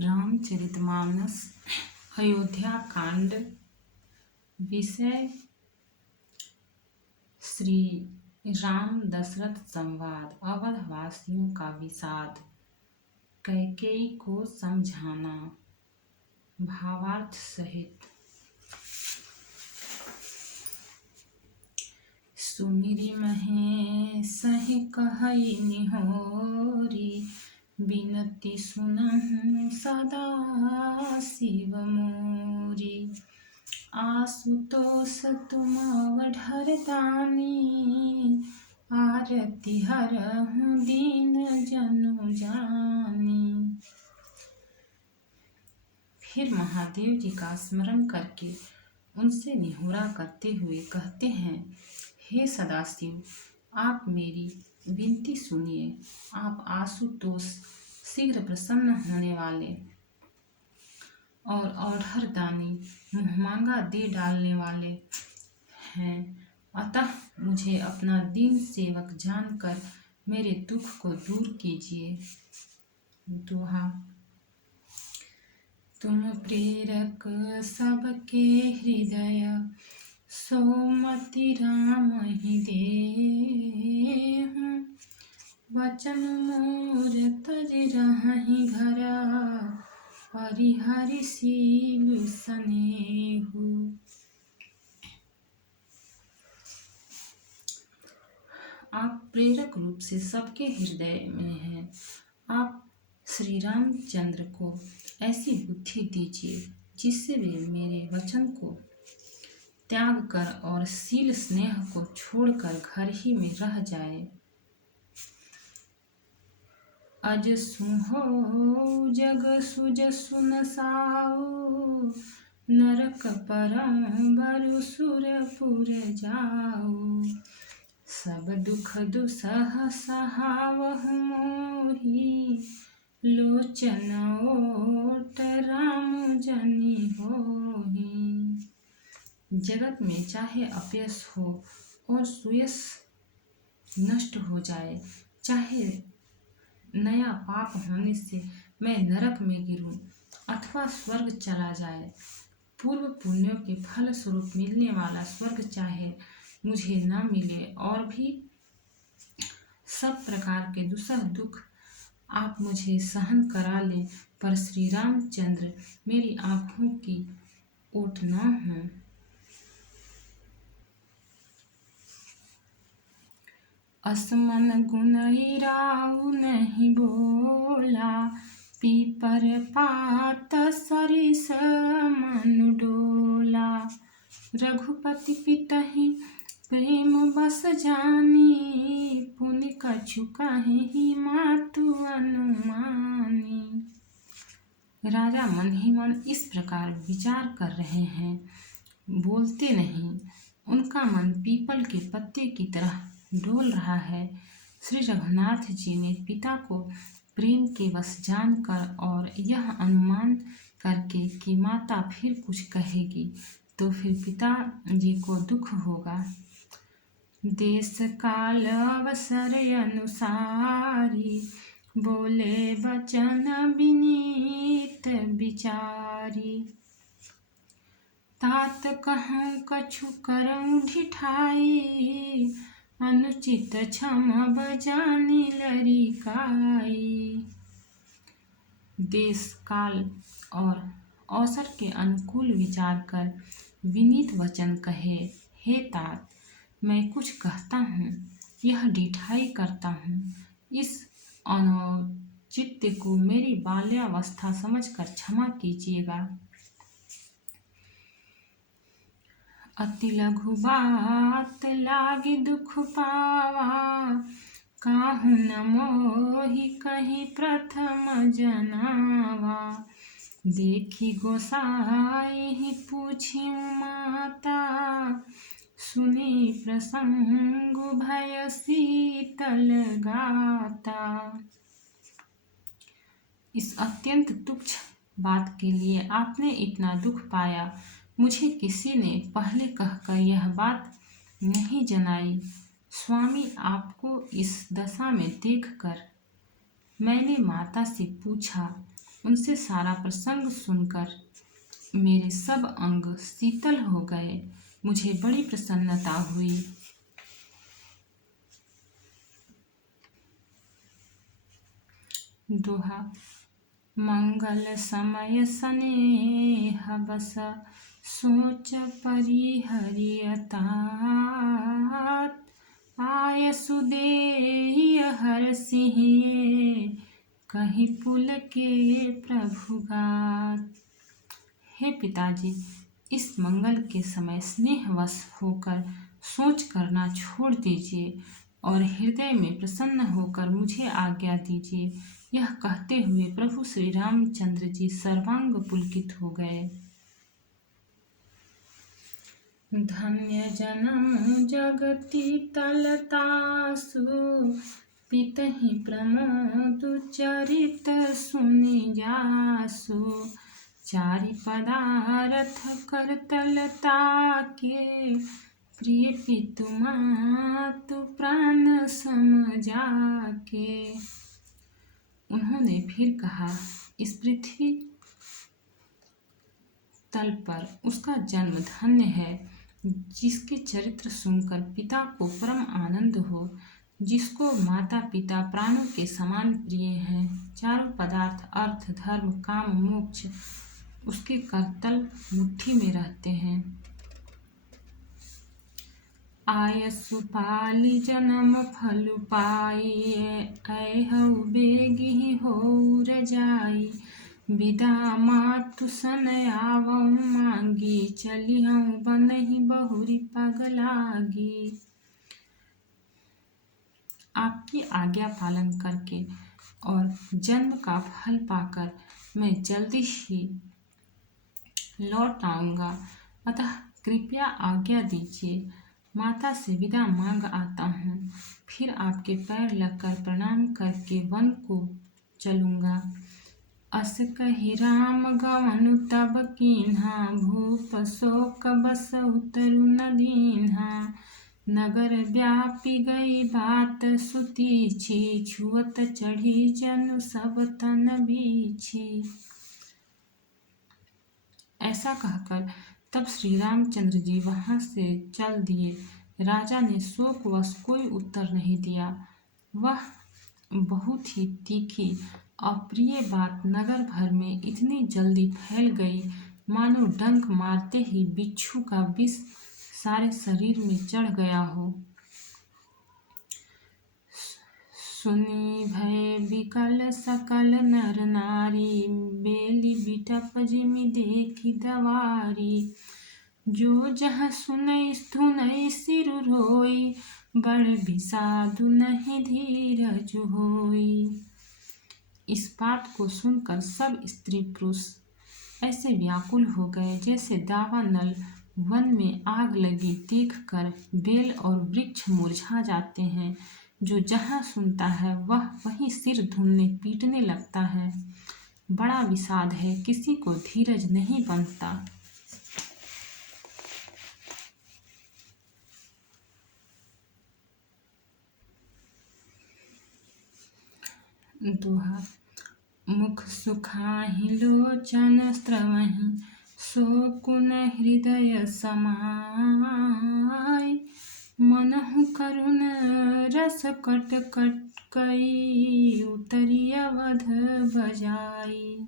रामचरितमानस अयोध्या कांड। विषय श्री राम दशरथ संवाद। अवध वासियों का विषाद। कैकेयी को समझाना। भावार्थ सहित। सुमिरि महेशहि कहई निहोरी, बिनती सुनहु सदा शिव मोरी। आशुतोष तुम अवधर दानी, आरती हरहु दीन जनु जानी। फिर महादेव जी का स्मरण करके उनसे निहोरा करते हुए कहते हैं, हे सदाशिव, आप मेरी विनती सुनिए। आप आशुतोष शीघ्र प्रसन्न होने वाले और औढ़र दानी मुहमांगा दे डालने वाले हैं, अतः मुझे अपना दीन सेवक जानकर मेरे दुख को दूर कीजिए। दोहा। तुम प्रेरक सबके हृदय, सोमति राम ही देहु। वचन मोर तज रहहि घरा, परिहरि सील सनेहु। आप प्रेरक रूप से सबके हृदय में हैं। आप श्री रामचंद्र को ऐसी बुद्धि दीजिए जिससे वे मेरे वचन को त्याग कर और शील स्नेह को छोड़कर घर ही में रह जाए। अज सुहो जग सुज सुन साऊ, नरक परम बरु सुरपुर जाऊ। सब दुख दुसह सहावहु मोहि, लोचन ओट राम जनि होहि। जगत में चाहे अपयश हो और सुयश नष्ट हो जाए, चाहे नया पाप होने से मैं नरक में गिरूं अथवा स्वर्ग चला जाए, पूर्व पुण्यों के फल स्वरूप मिलने वाला स्वर्ग चाहे मुझे न मिले, और भी सब प्रकार के दुसह दुख आप मुझे सहन करा लें, पर श्री रामचंद्र मेरी आँखों की ओट न हो। असमन गुणई राउ नहीं बोला, पीपर पात सरिस मन डोला। रघुपति पितहि प्रेम बस जानी, पुनि कछु काहेहि मातु अनुमानी। राजा मन ही मन इस प्रकार विचार कर रहे हैं, बोलते नहीं। उनका मन पीपल के पत्ते की तरह डोल रहा है। श्री रघुनाथ जी ने पिता को प्रेम के वश जानकर और यह अनुमान करके कि माता फिर कुछ कहेगी तो फिर पिता जी को दुख होगा, देश काल अवसर अनुसारी, बोले वचन विनीत विचारी। तात कहूँ कछु करऊँ ढिठाई, अनुचित क्षम जानी लरिकाई। देश काल और अवसर के अनुकूल विचार कर विनीत वचन कहे, हे तात, मैं कुछ कहता हूँ, यह ढिठाई करता हूँ, इस अनुचित्य को मेरी बाल्यावस्था समझकर क्षमा कीजिएगा। अति लघु बात लागी दुख पावा, काहू न मोहि कही प्रथम जनावा। देखी गोसाई ही पूछी माता, सुनी प्रसंग भय शीतल गाता। इस अत्यंत तुच्छ बात के लिए आपने इतना दुख पाया, मुझे किसी ने पहले कहकर यह बात नहीं जनाई। स्वामी, आपको इस दशा में देखकर मैंने माता से पूछा, उनसे सारा प्रसंग सुनकर मेरे सब अंग शीतल हो गए। मुझे बड़ी प्रसन्नता हुई। दोहा। मंगल समय स्नेह बस सोच परिहरियतात। आय सुदेय हर सिहिये कहीं पुलके प्रभुगात। हे पिताजी, इस मंगल के समय स्नेहवश होकर सोच करना छोड़ दीजिए और हृदय में प्रसन्न होकर मुझे आज्ञा दीजिए। यह कहते हुए प्रभु श्री रामचंद्र जी सर्वांग पुलकित हो गए। धन्य जन्म जगति तलतासु पितहि प्रमोद चरित सुनि जासु। चारि पदारथ करतलता के प्रिय पितु मातु प्राण समझा के। उन्होंने फिर कहा, इस पृथ्वी तल पर उसका जन्म धन्य है जिसके चरित्र सुनकर पिता को परम आनंद हो, जिसको माता पिता प्राणों के समान प्रिय हैं। चारों पदार्थ अर्थ धर्म काम मोक्ष उसके करतल मुट्ठी में रहते हैं। आय सुपाली जन्म फल पाई ऐहु बेगी हो रजाई। विदा मातु सन आवऊ मांगी चलिहूँ बनहि बहुरी पगलागी। आपकी आज्ञा पालन करके और जन्म का फल पाकर मैं जल्दी ही लौट आऊँगा, अतः कृपया आज्ञा दीजिए। माता से विदा मांग आता हूँ, फिर आपके पैर लगकर प्रणाम करके वन को चलूँगा। अस कहि राम गवनु तब कीन्हा भूप शोक बस उतरु न दीन्हा। नगर व्यापी गई बात सुतीछी छुअत चढ़ी जनु सब तन बीछी। ऐसा कहकर तब श्री रामचंद्र जी वहां से चल दिए। राजा ने शोकवश कोई उत्तर नहीं दिया। वह बहुत ही तीखी अप्रिय बात नगर भर में इतनी जल्दी फैल गई मानो डंक मारते ही बिच्छू का विष सारे शरीर में चढ़ गया हो। सुनी भय विकल सकल नर नारी बेली बिटप जिमि देखी दवारी। जो जहाँ सुनई धुनई सिर रोई बड़ विषादु नहीं धीरज होई। इस बात को सुनकर सब स्त्री पुरुष ऐसे व्याकुल हो गए जैसे दावानल वन में आग लगी देखकर बेल और वृक्ष मुरझा जाते हैं। जो जहाँ सुनता है वह वहीं सिर धुनने पीटने लगता है। बड़ा विषाद है, किसी को धीरज नहीं बनता। दोहा। मुख सुखाहि लोचन स्रवहि शोकुन हृदय समाय। मनहु करुण रस कट कट कई उतरी अवध बजाई।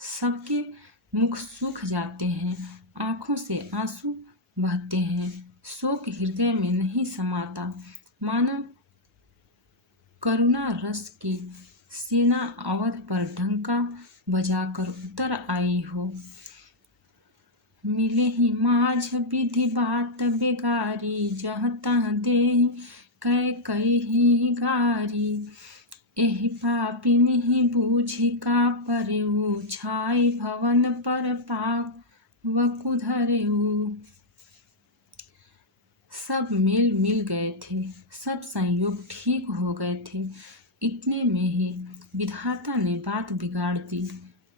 सबके मुख सूख जाते हैं, आंखों से आंसू बहते हैं, शोक हृदय में नहीं समाता। मानो करुणा रस की सेना अवध पर डंका बजाकर उतर आई हो। मिले ही माझ विधि बात बेगारी जह तह देहि कैकही गारी। एहि पापिनि बूझि का परेउ छाई भवन पर पाप वकुधरेउ। सब मेल मिल गए थे, सब संयोग ठीक हो गए थे, इतने में ही विधाता ने बात बिगाड़ दी।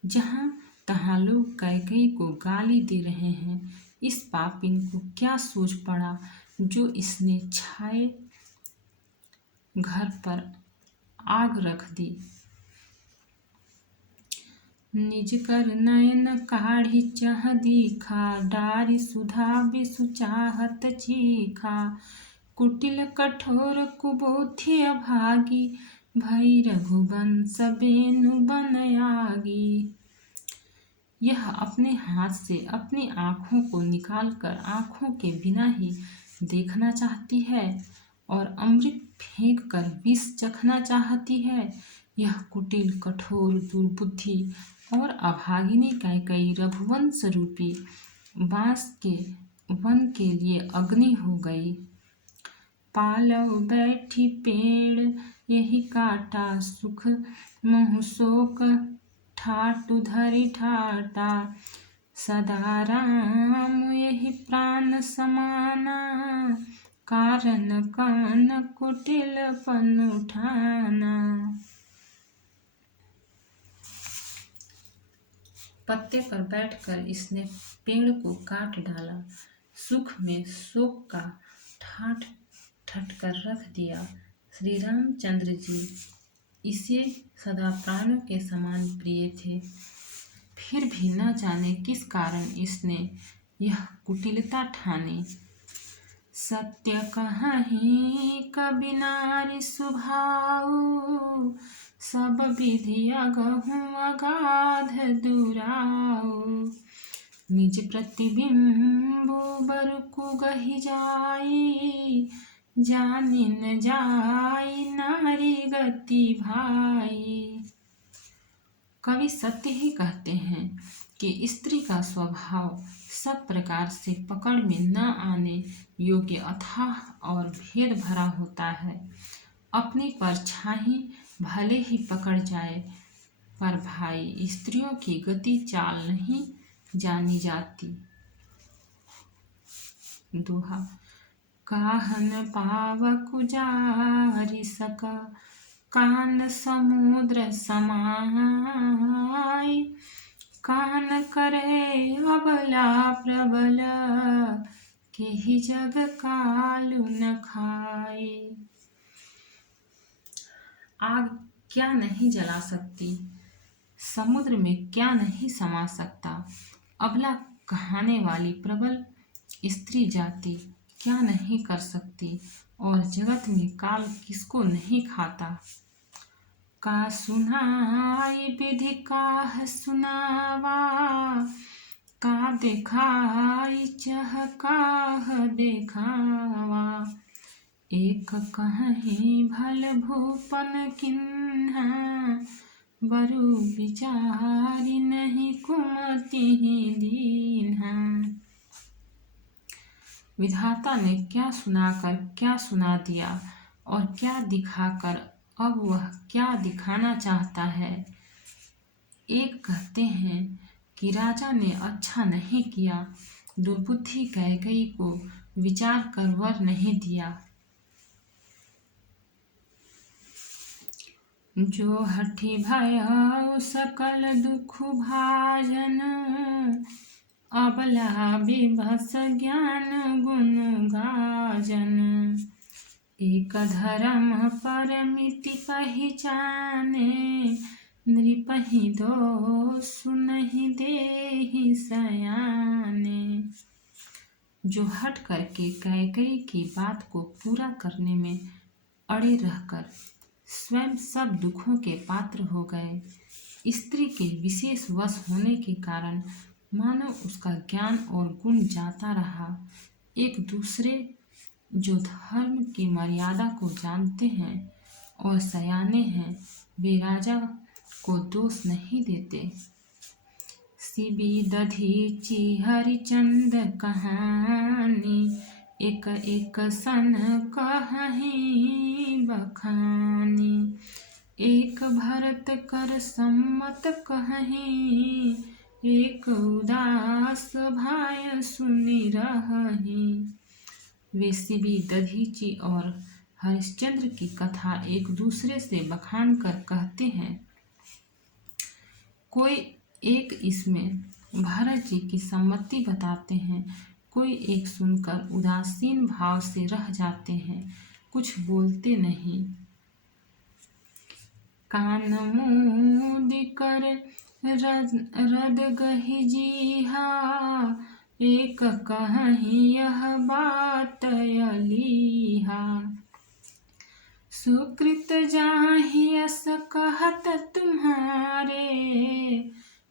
जहाँ तहाँ लोग कैकेयी को गाली दे रहे हैं। इस पापिन को क्या सूझ पड़ा जो इसने छाए घर पर आग रख दी। निज कर नयन काढ़ी चह दीखा, डारी सुधा बिसु चाहत चीखा। कुटिल कठोर कुबोथि अभागी, भई रघुवंश बेनु बन आगी। यह अपने हाथ से अपनी आँखों को निकालकर आँखों के बिना ही देखना चाहती है और अमृत फेंक कर विष चखना चाहती है। यह कुटिल कठोर दुर्बुद्धि और अभागिनी कैकेयी रघुवंश रूपी बांस के वन के लिए अग्नि हो गई। पालव बैठी पेड़ यही काटा, सुख मोह शोक ठाटु धरि ठाटा। सदा राम यही प्राण समाना, कारण कान कुटिलपन उठाना। पत्ते पर बैठकर इसने पेड़ को काट डाला, सुख में शोक का ठाठ ठट कर रख दिया। श्री रामचंद्र जी इसे सदा प्राणों के समान प्रिय थे, फिर भी न जाने किस कारण इसने यह कुटिलता ठानी। सत्य कहहिं कबि नारी सुभाऊ, सब विधि अगहुं अगाध दुराऊ। निज प्रतिबिंबु बरकु गहि जाई, जानि न जाई नारी गति भाई। कवि सत्य ही कहते हैं कि स्त्री का स्वभाव सब प्रकार से पकड़ में न आने योग्य अथाह और भेद भरा होता है। अपनी परछाई भले ही पकड़ जाए, पर भाई स्त्रियों की गति चाल नहीं जानी जाती। दोहा। काहन पावकु जारि सका, कान समुद्र समाई। कान करे अबला प्रबल, केहि जग कालु न खाई। आग क्या नहीं जला सकती, समुद्र में क्या नहीं समा सकता। अबला कहाने वाली प्रबल स्त्री जाति क्या नहीं कर सकती, और जगत में काल किसको नहीं खाता। का सुनाई विधि काह सुनावा, का देखाई चह काह देखावा। एक कहहिं भल भूपन किन्हा, बरु विचारि नहीं कुमतिहि दीन्हा। विधाता ने क्या सुनाकर क्या सुना दिया, और क्या दिखाकर अब वह क्या दिखाना चाहता है। एक कहते हैं कि राजा ने अच्छा नहीं किया, दुर्बुद्धि कैकेयी को विचार कर वर नहीं दिया। जो हठी भयउ सकल दुखु भाजन, अबला विभस ज्ञान गुण गाजन। एक धर्म परमिति पहिचाने, नृपहि दोषु नहीं देहि सयाने। जो हट करके कैकेयी की बात को पूरा करने में अड़े रहकर स्वयं सब दुखों के पात्र हो गए। स्त्री के विशेष वश होने के कारण मानो उसका ज्ञान और गुण जाता रहा। एक दूसरे जो धर्म की मर्यादा को जानते हैं और सयाने हैं, वे राजा को दोष नहीं देते। शिबी दधीचि हरिचंद कहानी, एक एक सन कहहिं बखानी। एक भरत कर सम्मत कहहिं, एक उदास भाय सुनि रहहिं। वे शिबी दधीचि और हरिश्चंद्र की कथा एक दूसरे से बखान कर कहते हैं। कोई एक इसमें भरत जी की सम्मति बताते हैं, कोई एक सुनकर उदासीन भाव से रह जाते हैं, कुछ बोलते नहीं। कान मूंद कर रद गहि जीहा एक कहीं यह बात अलीहा। सुकृत जाहि यस कहत तुम्हारे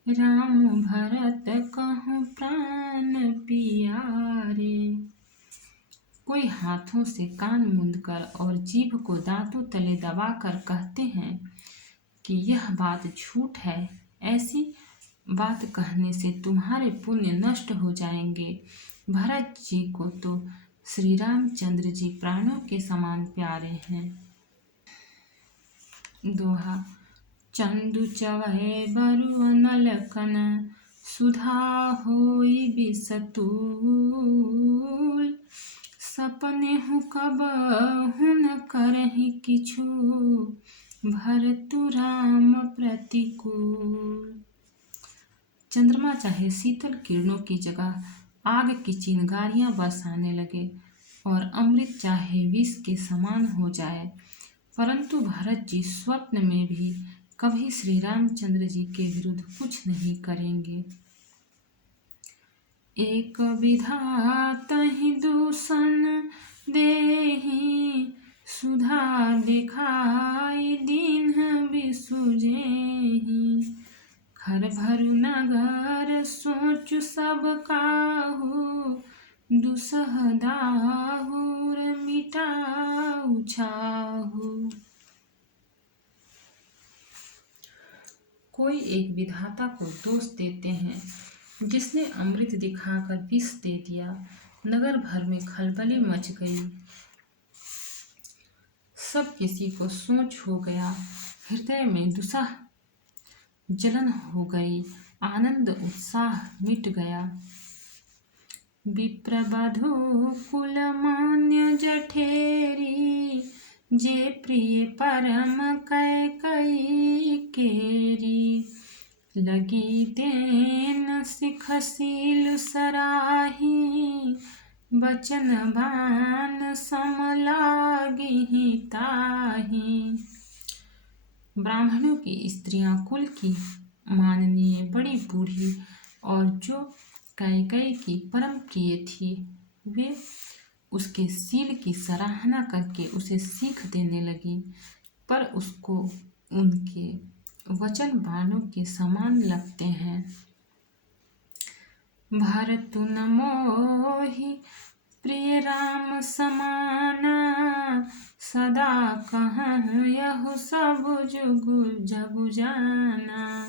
राम भरत कहूँ प्राण पियारे। कोई हाथों से कान मूंदकर और जीभ को दांतों तले दबाकर कहते हैं कि यह बात झूठ है। ऐसी बात कहने से तुम्हारे पुण्य नष्ट हो जाएंगे। भरत जी को तो श्री रामचंद्र जी प्राणों के समान प्यारे हैं। दोहा। चंदु चवै बरु नलकन सुधा होई बिसतूल। सपने हूँ कब हुन करहि किछु भरतु राम प्रतिकूल। चंद्रमा चाहे शीतल किरणों की जगह आग की चिंगारियां बरसाने लगे और अमृत चाहे विष के समान हो जाए, परंतु भरत जी स्वप्न में भी कभी श्री रामचंद्र जी के विरुद्ध कुछ नहीं करेंगे। एक विधातहि दूषण देहि सुधा दिखाई दीन बिसुजेहि। खर भरु नगर सोचु सब काहू दुसह दाहुर मिटाऊ छाहू। कोई एक विधाता को दोष देते हैं जिसने अमृत दिखाकर विष दे दिया। नगर भर में खलबली मच गई, सब किसी को सोच हो गया, हृदय में दुसह जलन हो गई, आनंद उत्साह मिट गया। विप्रवधु कुल मान्य जठेरी जे प्रिय परम कैकई केरी। लगी देन सिखशील सराही बचन बान सम लागिहि ताहि। ब्राह्मणों की स्त्रियां कुल की माननीय बड़ी बूढ़ी और जो कैकई की परम प्रिय थी, वे उसके शील की सराहना करके उसे सीख देने लगी, पर उसको उनके वचन बाणों के समान लगते हैं। भरतु न मोहि प्रिय राम समाना सदा कहूँ यहु सब जुगु जगु जाना।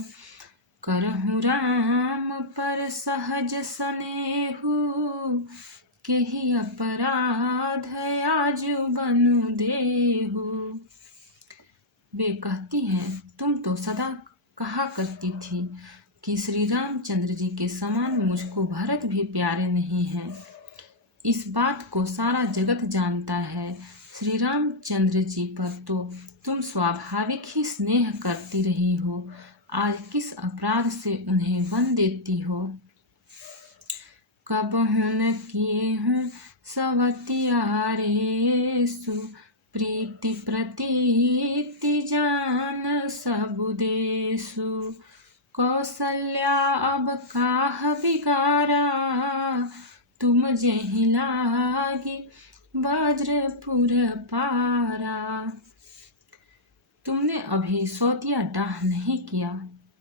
करहु राम पर सहज स्नेहु केहि अपराध आजु बनु देहु। वे कहती हैं, तुम तो सदा कहा करती थी कि श्री रामचंद्र जी के समान मुझको भरत भी प्यारे नहीं हैं। इस बात को सारा जगत जानता है। श्री रामचंद्र जी पर तो तुम स्वाभाविक ही स्नेह करती रही हो, आज किस अपराध से उन्हें वन देती हो। कबहुँ न किए हूँ सवतियारेसु प्रीति प्रतीति जान सबु देसु। कौसल्या अब काह बिगारा तुम जेहि लागी वज्रपुर पारा। तुमने अभी सौतिया डाह नहीं किया,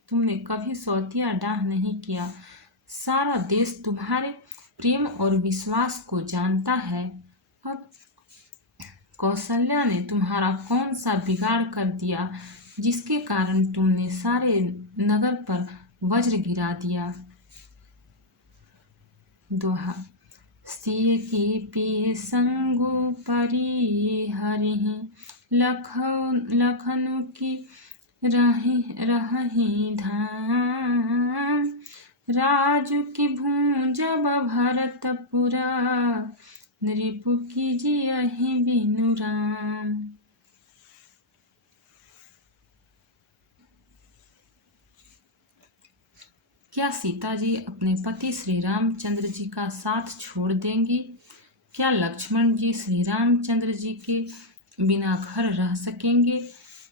तुमने कभी सौतिया डाह नहीं किया। सारा देश तुम्हारे प्रेम और विश्वास को जानता है। अब कौशल्या ने तुम्हारा कौन सा बिगाड़ कर दिया जिसके कारण तुमने सारे नगर पर वज्र गिरा दिया। दोहा। सिय की पिय संगु परिहरिहि लखनु की रहहि धाम। राजु की भूंजब भरतपुरा नृपु की जियहि बिनु राम। क्या सीता जी अपने पति श्री रामचंद्र जी का साथ छोड़ देंगी? क्या लक्ष्मण जी श्री रामचंद्र जी के बिना घर रह सकेंगे?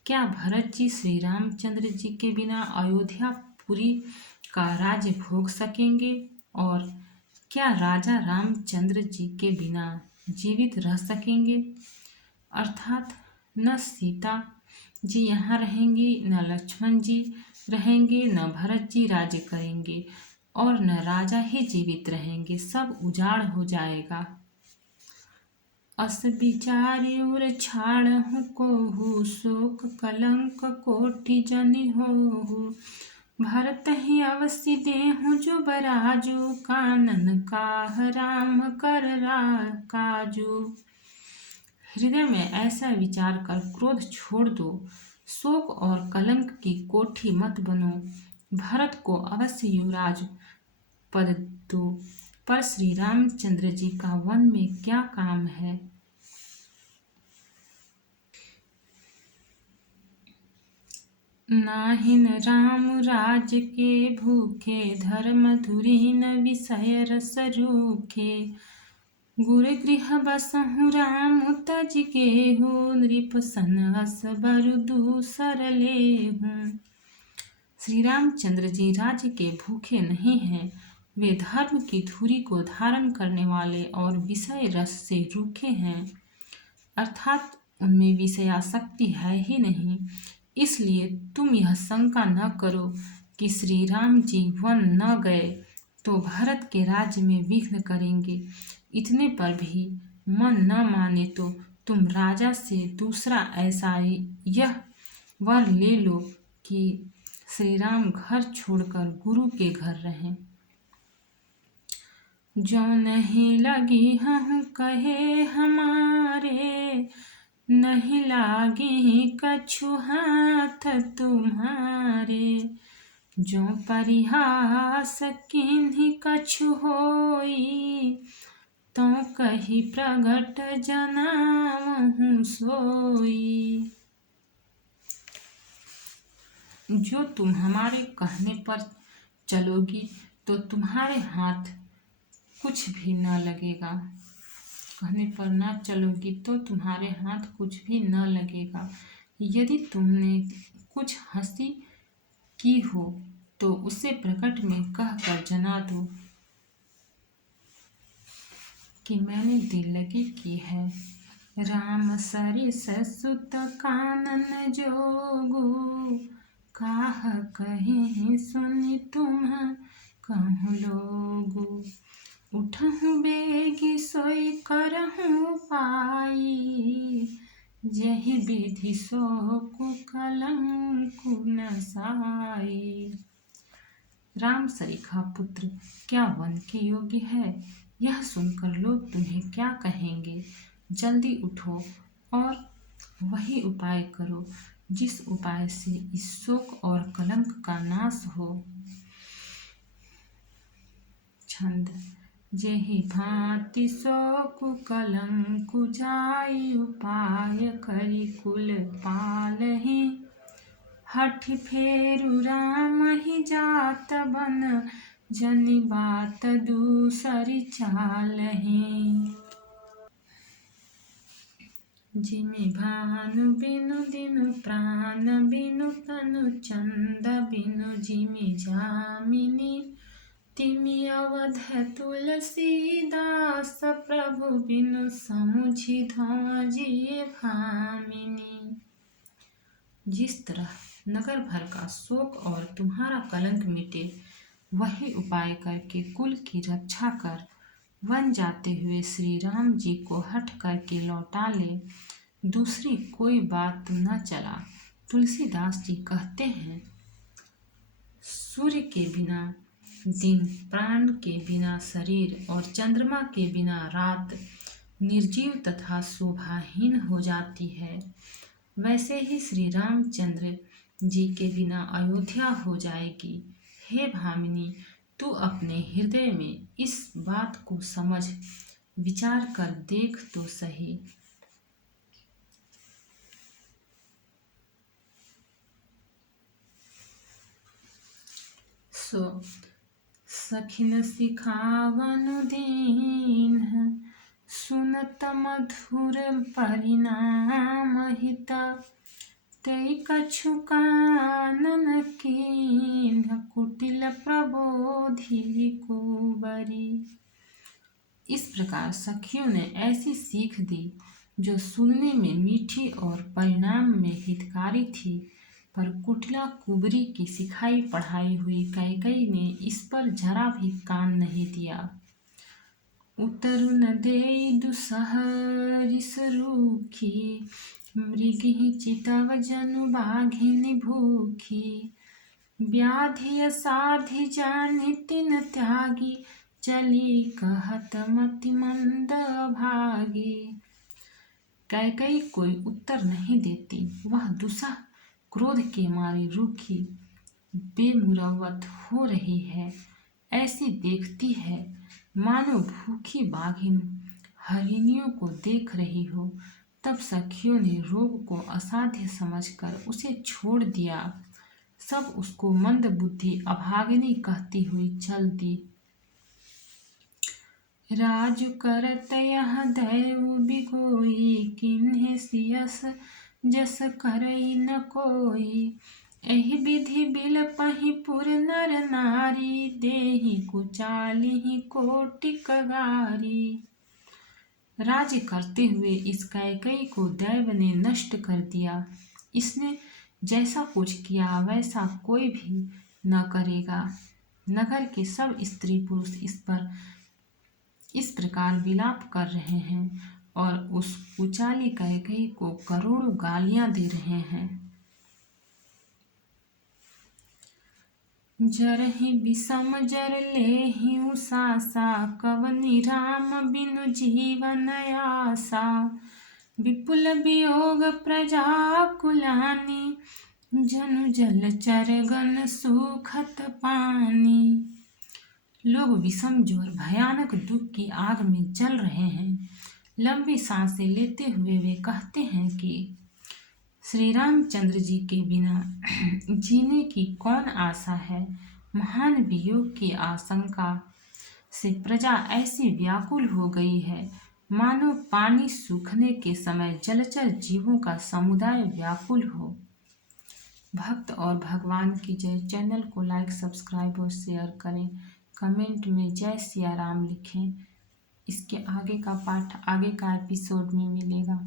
क्या भरत जी श्री रामचंद्र जी के बिना अयोध्या पुरी का राज्य भोग सकेंगे? और क्या राजा रामचंद्र जी के बिना जीवित रह सकेंगे? अर्थात न सीता जी यहाँ रहेंगी, न लक्ष्मण जी रहेंगे, न भरत जी राज्य करेंगे और न राजा ही जीवित रहेंगे, सब उजाड़ हो जाएगा। अस विचारि उर छाड़हु कोहु, शोक कलंक कोटि जनि होहु। भरत ही अवसि देहु जुबराजु, कानन काह राम कर काजू। हृदय में ऐसा विचार कर क्रोध छोड़ दो, शोक और कलंक की कोठी मत बनो। भरत को अवश्य युवराज पद दो, पर श्री रामचंद्र जी का वन में क्या काम है? नाहिन राम राज के भूखे, धर्म धुरीन विषय रस रूखे। गुर गृह बसहु राम तज गेहु, नृप सन अस बरु दूसर लेहु। श्री रामचंद्र जी राज्य के भूखे नहीं हैं, वे धर्म की धुरी को धारण करने वाले और विषय रस से रूखे हैं, अर्थात उनमें विषयासक्ति है ही नहीं। इसलिए तुम यह शंका न करो कि श्री राम जी वन न गए तो भरत के राज्य में विघ्न करेंगे। इतने पर भी मन न माने तो तुम राजा से दूसरा ऐसा यह वर ले लो कि श्री राम घर छोड़कर गुरु के घर रहें। जो नहीं लगी हूँ कहे हमारे, नहीं लागी कछु हाथ तुम्हारे। जो परिहास किन्हीं कछु होई, तो कही प्रगट जनावहु सोई। जो तुम हमारे कहने पर चलोगी तो तुम्हारे हाथ कुछ भी न लगेगा, कहने पर न चलोगी तो तुम्हारे हाथ कुछ भी न लगेगा। यदि तुमने कुछ हंसी की हो तो उसे प्रकट में कहकर जना दो कि मैंने दिल लगी की है। राम सरिस सुत कानन जोगु, काह कहीं सुनि तुम कहूँ लोगु। उठहु बेगी सोई करहु पाई, जहि विधि सो कुकलंकु नसाई। राम सरीखा पुत्र क्या वन के योग्य है? यह सुनकर लोग तुम्हें क्या कहेंगे? जल्दी उठो और वही उपाय करो जिस उपाय से इस शोक और कलंक का नाश हो। छंद। जेहि भांति शोकु कलंकु जाई, उपाय करि कुल पालहि। हठि फेरु राम ही जात बन, जनि बात दूसरी चालहि। जिमि भानु बिनु दिनु प्राण बिनु तनु, चंद बिनु जिमि जामिनी। तिमि अवध तुलसीदास, प्रभु बिनु समुझि धौजिए भामिनी। जिस तरह नगर भर का शोक और तुम्हारा कलंक मिटे, वही उपाय करके कुल की रक्षा कर वन जाते हुए श्री राम जी को हठ करके लौटा ले, दूसरी कोई बात न चला। तुलसीदास जी कहते हैं, सूर्य के बिना दिन, प्राण के बिना शरीर और चंद्रमा के बिना रात निर्जीव तथा शोभाहीन हो जाती है, वैसे ही श्री रामचंद्र जी के बिना अयोध्या हो जाएगी। हे भामिनी, तू अपने हृदय में इस बात को समझ विचार कर देख तो सही। सो सखिन सिखावनु दीन, सुनत मधुर परिणाम हित। तै कछु कानन कीन्ह कुटिल प्रबोधि कुबरी। इस प्रकार सखियों ने ऐसी सीख दी जो सुनने में मीठी और परिणाम में हितकारी थी, पर कुटिला कुबरी की सिखाई पढ़ाई हुई कैकई ने इस पर जरा भी कान नहीं दिया। उतरु न देई दुसह रिस रूखी, मृगिहि चितव जनु बाघिनि भूखी। व्याधि असाधि जानि तिन त्यागी, चली कहत मति मंद भागी। कैकई कोई उत्तर नहीं देती, वह दुसह क्रोध के मारे रूखी बेमुरवत हो रही है, ऐसी देखती है मानो भूखी बाघिन हरिणियों को देख रही हो। तब सखियों ने रोग को असाध्य समझकर उसे छोड़ दिया। सब उसको मंद बुद्धि अभागिनी कहती हुई चल दी। राजु करत यह दैव बिगोई, किन्हे सियस जस करई न कोई। एहि विधि बिलपहि पुर नर नारी, देहि कुचालिहि कोटिक गारी। राज्य करते हुए इस कैकई को दैव ने नष्ट कर दिया। इसने जैसा कुछ किया वैसा कोई भी न करेगा। नगर के सब स्त्री पुरुष इस प्रकार विलाप कर रहे हैं और उस कुचाली कैकई को करोड़ों गालियां दे रहे हैं। जरहि विषम जर लेहिं सासा, कवनि राम बिनु जीवन आसा। विपुल वियोग प्रजा कुलानी, जनु जलचर गण सूखत पानी। लोग विषम ज्वर भयानक दुख की आग में जल रहे हैं। लंबी सांसें लेते हुए वे कहते हैं कि श्री रामचंद्र जी के बिना जीने की कौन आशा है। महान वियोग की आशंका से प्रजा ऐसी व्याकुल हो गई है, मानो पानी सूखने के समय जलचर जीवों का समुदाय व्याकुल हो। भक्त और भगवान की जय। चैनल को लाइक, सब्सक्राइब और शेयर करें। कमेंट में जय सिया राम लिखें। इसके आगे का पाठ आगे का एपिसोड में मिलेगा।